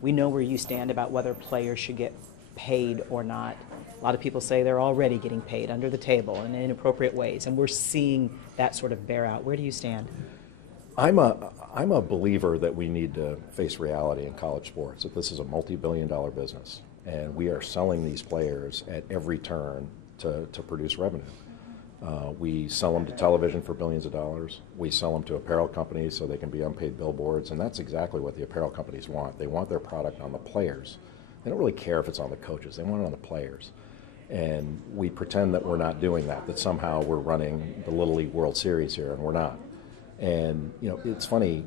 We know where you stand about whether players should get paid or not. A lot of people say they're already getting paid under the table in inappropriate ways, and we're seeing that sort of bear out. Where do you stand? I'm a believer that we need to face reality in college sports, that this is a multi-billion-dollar business, and we are selling these players at every turn to produce revenue. We sell them to television for billions of dollars. We sell them to apparel companies so they can be unpaid billboards, and that's exactly what the apparel companies want. They want their product on the players. They don't really care if it's on the coaches. They want it on the players. And we pretend that we're not doing that, that somehow we're running the Little League World Series here, and we're not. And, you know, it's funny,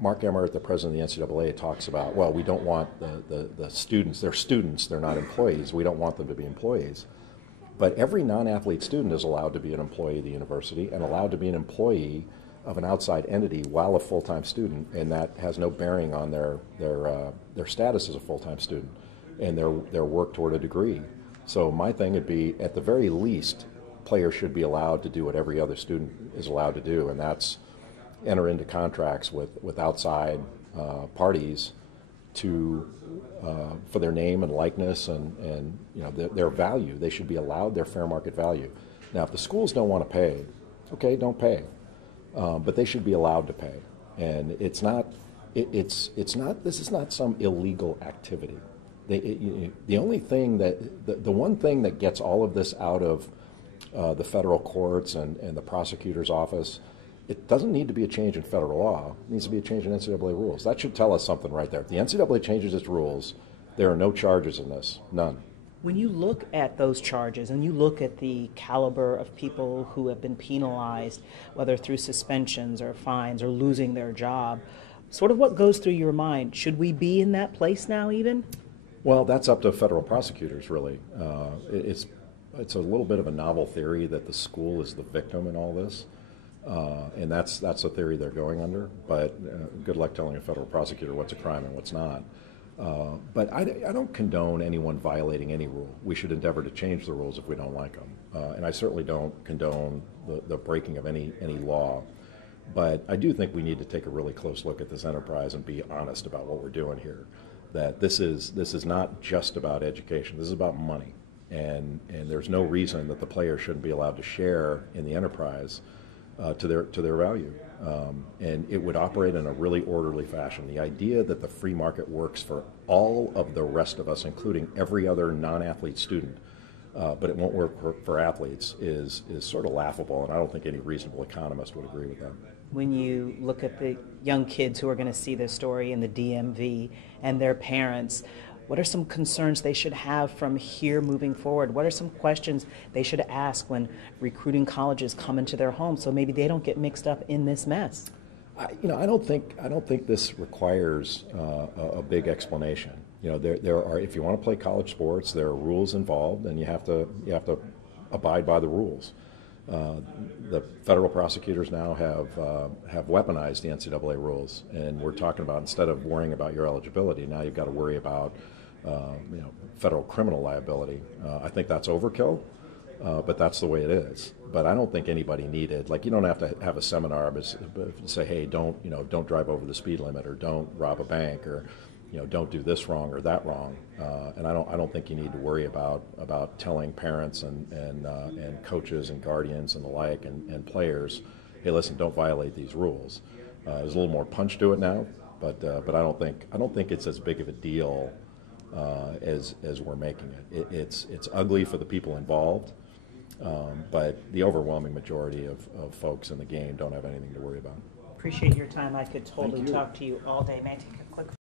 Mark Emmert, the president of the NCAA, talks about, well, we don't want the students, they're students, they're not employees. We don't want them to be employees. But every non-athlete student is allowed to be an employee of the university and allowed to be an employee of an outside entity while a full-time student, and that has no bearing on their status as a full-time student and their work toward a degree. So my thing would be, at the very least, players should be allowed to do what every other student is allowed to do, and that's enter into contracts with outside parties to for their name and likeness and you know their value. They should be allowed their fair market value. Now, if the schools don't want to pay, okay, don't pay, but they should be allowed to pay. And it's not. This is not some illegal activity. The only thing that the one thing that gets all of this out of the federal courts and the prosecutor's office, it doesn't need to be a change in federal law. It needs to be a change in NCAA rules. That should tell us something right there. If the NCAA changes its rules, there are no charges in this, none. When you look at those charges and you look at the caliber of people who have been penalized, whether through suspensions or fines or losing their job, sort of what goes through your mind? Should we be in that place now even? Well, that's up to federal prosecutors, really. It's a little bit of a novel theory that the school is the victim in all this, and that's the theory they're going under. But good luck telling a federal prosecutor what's a crime and what's not. But I don't condone anyone violating any rule. We should endeavor to change the rules if we don't like them, and I certainly don't condone the breaking of any law. But I do think we need to take a really close look at this enterprise and be honest about what we're doing here. That this is not just about education. This is about money, and there's no reason that the players shouldn't be allowed to share in the enterprise to their value, and it would operate in a really orderly fashion. The idea that the free market works for all of the rest of us, including every other non-athlete student, but it won't work for athletes is sort of laughable, and I don't think any reasonable economist would agree with that. When you look at the young kids who are going to see this story in the DMV and their parents, what are some concerns they should have from here moving forward? What are some questions they should ask when recruiting colleges come into their home so maybe they don't get mixed up in this mess? I don't think this requires a big explanation. You know, there are, if you want to play college sports, there are rules involved, and you have to abide by the rules. The federal prosecutors now have weaponized the NCAA rules, and we're talking about, instead of worrying about your eligibility, now you've got to worry about federal criminal liability. I think that's overkill, but that's the way it is. But I don't think anybody needed, like, you don't have to have a seminar but say, hey, don't drive over the speed limit, or don't rob a bank, or don't do this wrong or that wrong. And I don't think you need to worry about telling parents and coaches and guardians and the like and players, hey, listen, don't violate these rules. There's a little more punch to it now, but I don't think it's as big of a deal as we're making it. It's ugly for the people involved, but the overwhelming majority of folks in the game don't have anything to worry about. Appreciate your time. I could totally talk to you all day. May I take a quick